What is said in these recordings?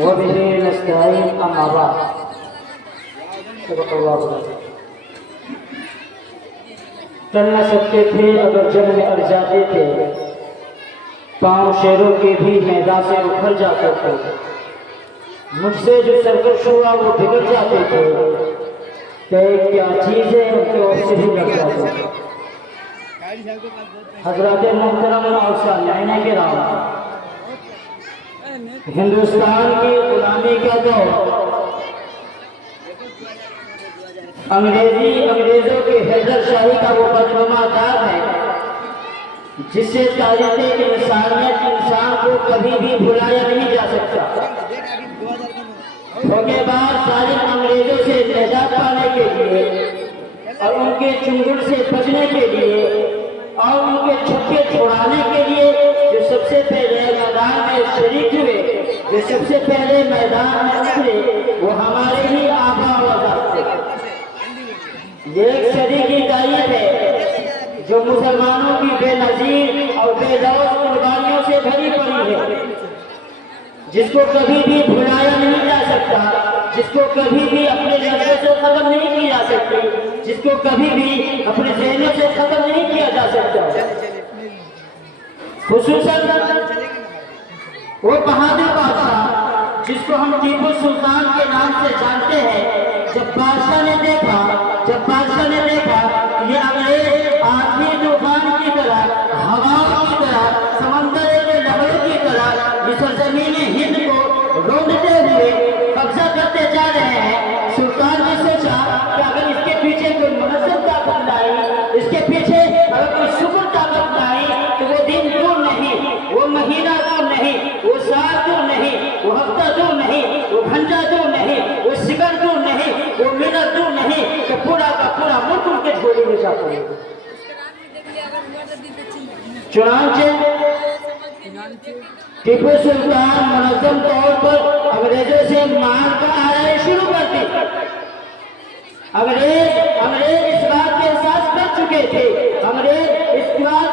وبه نستعين أما بعد صدق اللہ العظیم۔ چل نہ سکتے تھے اگر جنگ میں اڑ جاتے تھے، پاؤں شیروں کے بھی میدان سے اکھڑ جاتے تھے، مجھ سے جو سرکش ہوا وہ بگڑ جاتے تھے، کہ کیا چیز ہے ان کے وقت سے بھی لگ جاتے تھے۔ حضرات محترم اور سامعین کرام، ہندوستان کی غلامی کا دور انگریزوں کے حیدر شاہی کا وہ بدنما دور ہے جس سے تاریخ انسانیت انسان کو کبھی بھی بھلایا نہیں جا سکتا۔ دھوکے باز ظالم انگریزوں سے نجات پانے کے لیے اور ان کے چنگل سے بچنے کے لیے اور ان کے چھکے چھڑانے کے لیے جو سب سے پہلے میدان میں شریک ہوئے، جو سب سے پہلے میدان میں اترے، وہ ہمارے ہی آبا و اجداد تھے۔ یہ ایک صدی کی تاریخ ہے جو مسلمانوں کی بے نظیر اور بے لوث قربانیوں سے بھری پڑی ہے، جس کو کبھی بھی بھلایا نہیں جا سکتا، جس کو کبھی بھی اپنے نظروں سے ختم نہیں کی جا سکتی، جس کو کبھی بھی اپنے ذہنوں سے ختم نہیں کیا جا سکتا۔ خصوصاً وہ بہادر بادشاہ جس کو ہم ٹیپو سلطان کے نام سے جانتے ہیں، جب بادشاہ نے دیکھا یہ انگریز آندھی طوفان کی طرح، ہواؤں کی طرح، سمندر کے لہروں کی طرح یہ سرزمین ہند کو روندتے ہوئے قبضہ کرتے جا رہے ہیں، سلطان نے سوچا کہ اگر اس کے پیچھے کوئی منظم طاقت لائی، اس کے پیچھے اگر کوئی سپر طاقت لائی تو وہ دن دور نہیں، وہ مہینہ دور نہیں، وہ سال دور نہیں، وہ ہفتہ دور نہیں، وہ گھنٹہ دور نہیں، وہ سیکنڈ دور نہیں، وہ منٹ دور نہیں، کہ پورا کا پورا ملک ان کے جھولی میں جا پڑے گا۔ چنانچہ ٹیپو سلطان منظم طور پر انگریزوں سے مار کر آرائی شروع کر دی۔ انگریز اس بات کے احساس کر چکے تھے، انگریز اس بات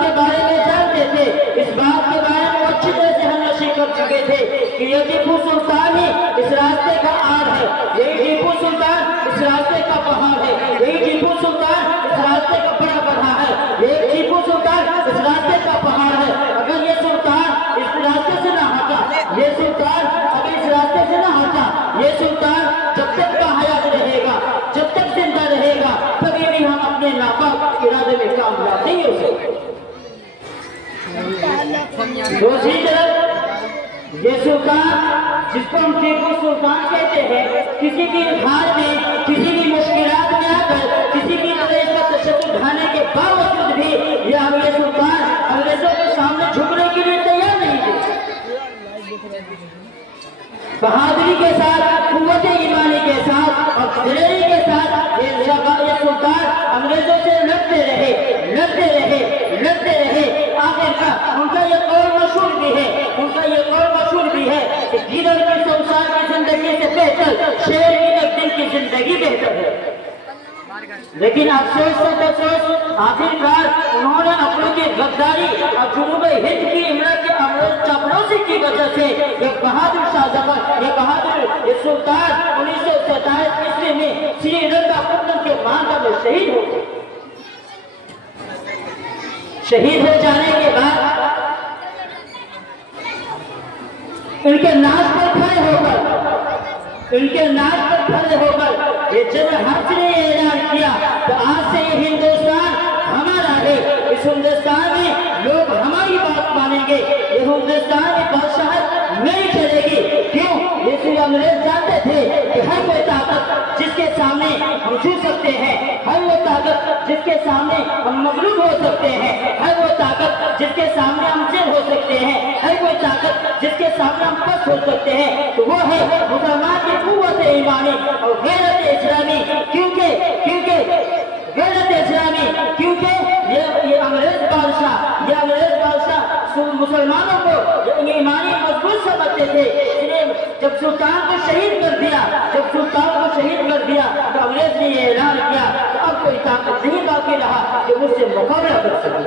کے بارے میں جانتے تھے، اس بات کے بارے میں اچھی طرح سے ہم نشی کر چکے تھے کہ یہ ٹیپو سلطان ہی اس راستے کا آر ہے، یہی ٹیپو سلطان اس راستے کا پہاڑ ہے، یہی ٹیپو سلطان اس راستے کا بڑا بڑھا ہے، یہی ٹیپو سلطان اس راستے کا پہاڑ ہے۔ اگر یہ سلطان اس راستے سے نہ ہٹا، یہ سلطان اگر اس راستے سے نہ ہٹا، یہ سلطان جب تک حیات رہے گا، جب تک زندہ رہے گا، کبھی بھی ہم اپنے ناپاک ارادے میں کامیاب نہیں ہو سکتے۔ دوسری طرف یہ سلطان جس کو ہم ٹیپو سلطان کہتے ہیں، کسی بھی حال میں، کسی بھی مشکلات میں آ کر، کسی بھی طرح اس کا تشدد ڈھانے کے باوجود بھی یہ سلطان انگریزوں کے سامنے جھکنے کے لیے تیار نہیں تھے۔ بہادری کے ساتھ، قوت ایمانی کے ساتھ اور دلیری کے ساتھ یہ سلطان انگریزوں سے لڑتے رہے۔ آخر ان کا یہ قول مشہور بھی ہے کہ گیدڑ کی سنسار کی زندگی سے بہتر شیر کی ایک دن کی زندگی بہتر ہے۔ لیکن افسوس آخرکار انہوں نے اپنوں کی غداری اور جنوب ہند کی چاپلوسی کی وجہ سے ایک بہادر شاہ ظفر، یہ سلطان 1927 عیسوی میں سری رنگا پٹنم کے مانگا میں شہید ہو گئے۔ شہید ہو جانے کے بعد ان کے ناز پر کھڑے ہو کر یہ جنرل ہنس نے اعلان کیا کہ آج سے یہ ہندوستان ہمارا ہے، اس ہندوستان میں لوگ ہماری بات مانیں گے، یہ ہندوستان میں بادشاہت نہیں چلے گی۔ کیوں؟ یہ انگریز جانتے تھے کہ ہر کوئی طاقت جس کے سامنے ہم چھو سکتے ہیں، ہر وہ طاقت جس کے سامنے ہم مغلوب ہو سکتے ہیں، ہر وہ طاقت جس کے سامنے ہم ضعیف ہو سکتے ہیں، ہر کوئی طاقت جس کے سامنے ہم پست ہو سکتے ہیں، تو وہ ہے مسلمان کی قوت ایمانی اور غیرت اسلامی۔ کیونکہ غیرت اسلامی، کیونکہ یہ انگریز بادشاہ مسلمانوں کو ایمانی مضبوط سمجھتے تھے، اس لیے جب سلطان کو شہید کر دیا تو انگریز نے یہ اعلان کیا کہ اب کوئی طاقت نہیں باقی رہا کہ مجھ سے مقابلہ کر سکے۔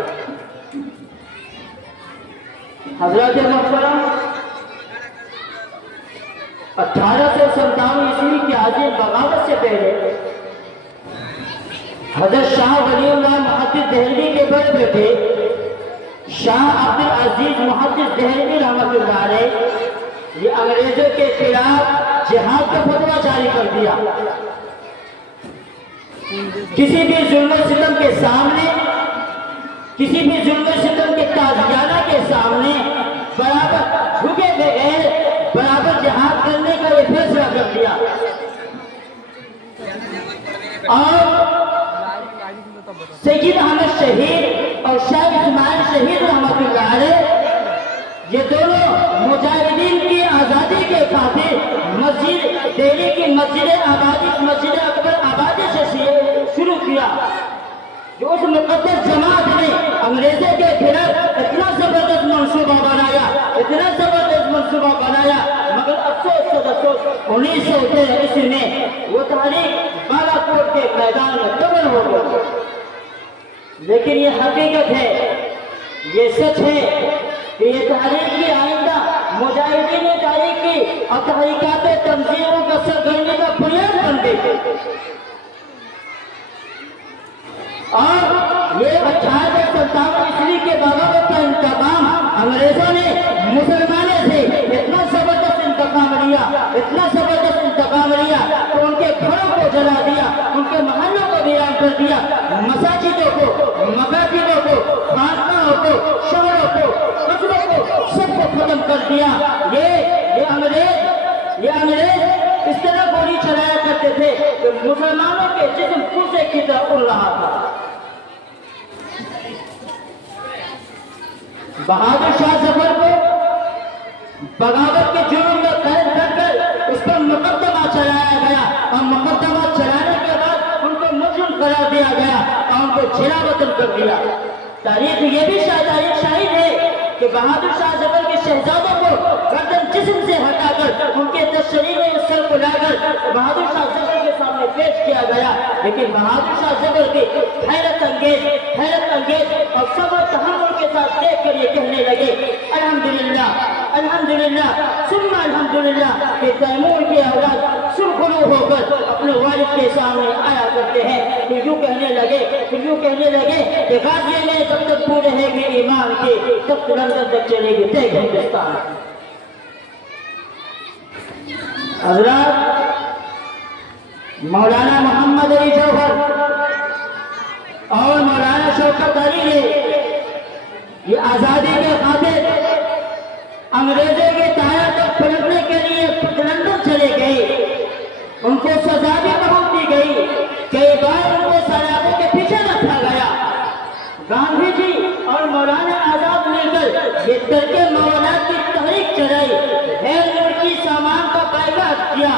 حضرات محترم، 1857 کی عظیم بغاوت سے پہلے حضرت شاہ ولی اللہ محدث دہلوی کے بڑے بیٹے شاہ عبد العزیز محدث دہلوی رحمۃ اللہ علیہ یہ انگریزوں کے خلاف جہاد کا فتویٰ جاری کر دیا. کسی بھی ظلم و ستم کے سامنے، کسی بھی ظلم و ستم کے تازیانہ کے سامنے برابر جھکے بغیر برابر جہاد کرنے کا یہ فیصلہ کر دیا. اور سید احمد شہید اور شاہ اسماعیل شہید رحمۃ اللہ علیہ یہ دونوں مجاہدین کی آزادی کے خاطر مسجد دہلی کی مسجد آبادی، مسجد اکبر آبادی سے شروع کیا. جو اس مقدس جماعت نے انگریزوں کے خلاف اتنا زبردست منصوبہ بنایا، اتنا زبردست منصوبہ بنایا، مگر افسوس 1923 میں وہ تحریک بالا کوٹ کے میدان میں قبل ہو گئی. لیکن یہ حقیقت ہے، یہ سچ ہے کہ یہ تحریک کی آئندہ مجاہدین نے تحریک کی اور تحریکات تنظیموں کا سرگرمی کا بنیاد بن گئی. اور یہ 1857 کے بغاوت کا انتقام انگریزوں نے مسلمانوں سے اتنا زبردست انتقام لیا، اتنا زبردست انتقام لیا کہ ان کے گھروں کو جلا دیا، ان کے محلوں کو ویران کر دیا، مساجدوں کو، مکاتبوں کو، خانقاہوں کو، شہروں کو، قصبوں کو، سب کو ختم کر دیا. یہ انگریز اس طرح گولی چلایا کرتے تھے کہ مسلمانوں کے جسم پرزے کی طرح اڑ رہا تھا. بہادر شاہ ظفر کو بغاوت کے جرم میں قید کر کر اس پر مقدمہ چلایا گیا اور مقدمہ چلانے کے بعد ان کو مجرم قرار دیا گیا اور ان کو جلا وطن کر دیا. تاریخ یہ بھی شاہد ہے کہ بہادر شاہ ظفر کے شہزادوں کو گردن جسم سے ہٹا کر ان کے تشریح میں سر کو لا کر بہادر شاہ ظفر کے سامنے پیش کیا گیا. لیکن بہادر شاہ ظفر کی حیرت انگیز اور صبر و تحمل کے ساتھ دیکھ کر یہ کہنے لگے الحمدللہ الحمدللہ ثم الحمدللہ کہ تیمور کی اولاد سرخرو ہو کر اپنے والد کے سامنے آیا کرتے ہیں. پھر یوں کہنے لگے کہ غازی میں جب تک پورے رہے گی ایمان کی تب تک لندن تک چلے گی تیگ ہندوستان. حضرات مولانا محمد علی جوہر اور مولانا شوکت علی نے یہ آزادی کے خاطر انگریزوں کے تایا تک پلٹنے کے لیے لندن چلے گئے. ان کو سزا بھی بہت دی گئی، کئی بار ان کو سلاخوں کے پیچھے رکھا گیا. گاندھی جی اور مولانا آزاد مل کر یہ ترک موالات کی تحریک چلائی، غیر ملکی سامان کا بائیکاٹ کیا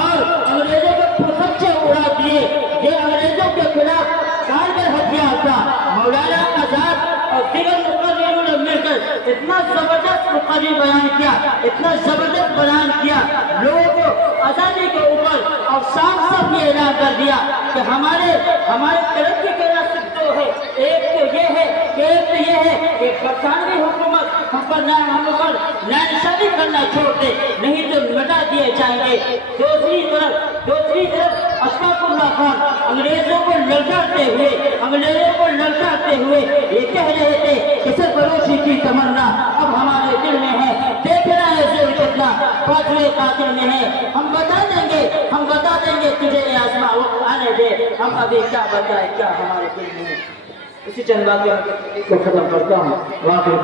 اور انگریزوں کے پرخچے اڑا دیے. یہ انگریزوں کے خلاف کارگر ہتھیار تھا. مولانا آزاد اور دیگر مقرروں نے مل کر اتنا زبردست مقرر بیان کیا، اتنا زبردست بیان کیا، لوگوں کو آزادی کے اوپر اور صاف یہ اعلان کر دیا کہ ہمارے ترقی کے راستے دو ہے. ایک تو یہ ہے کہ برطانوی حکومت ہم پر ناانصافی کرنا چھوڑ دے، نہیں تو مٹا دیے جائیں گے. دوسری طرف اشفاق اللہ خان انگریزوں کو للکارتے ہوئے یہ کہہ رہے تھے کہ سرفروشی کی تمنا اب ہمارے دل میں ہے، دیکھنا ہے زور کتنا فاضل قاتل میں ہے. ہم بتا دیں گے تجھے یہ آزما وقت آنے دے، ہم ابھی کیا بتائیں کیا ہمارے دل میں ہے. اسی چند باتیں کو ختم کرتا ہوں. واقعی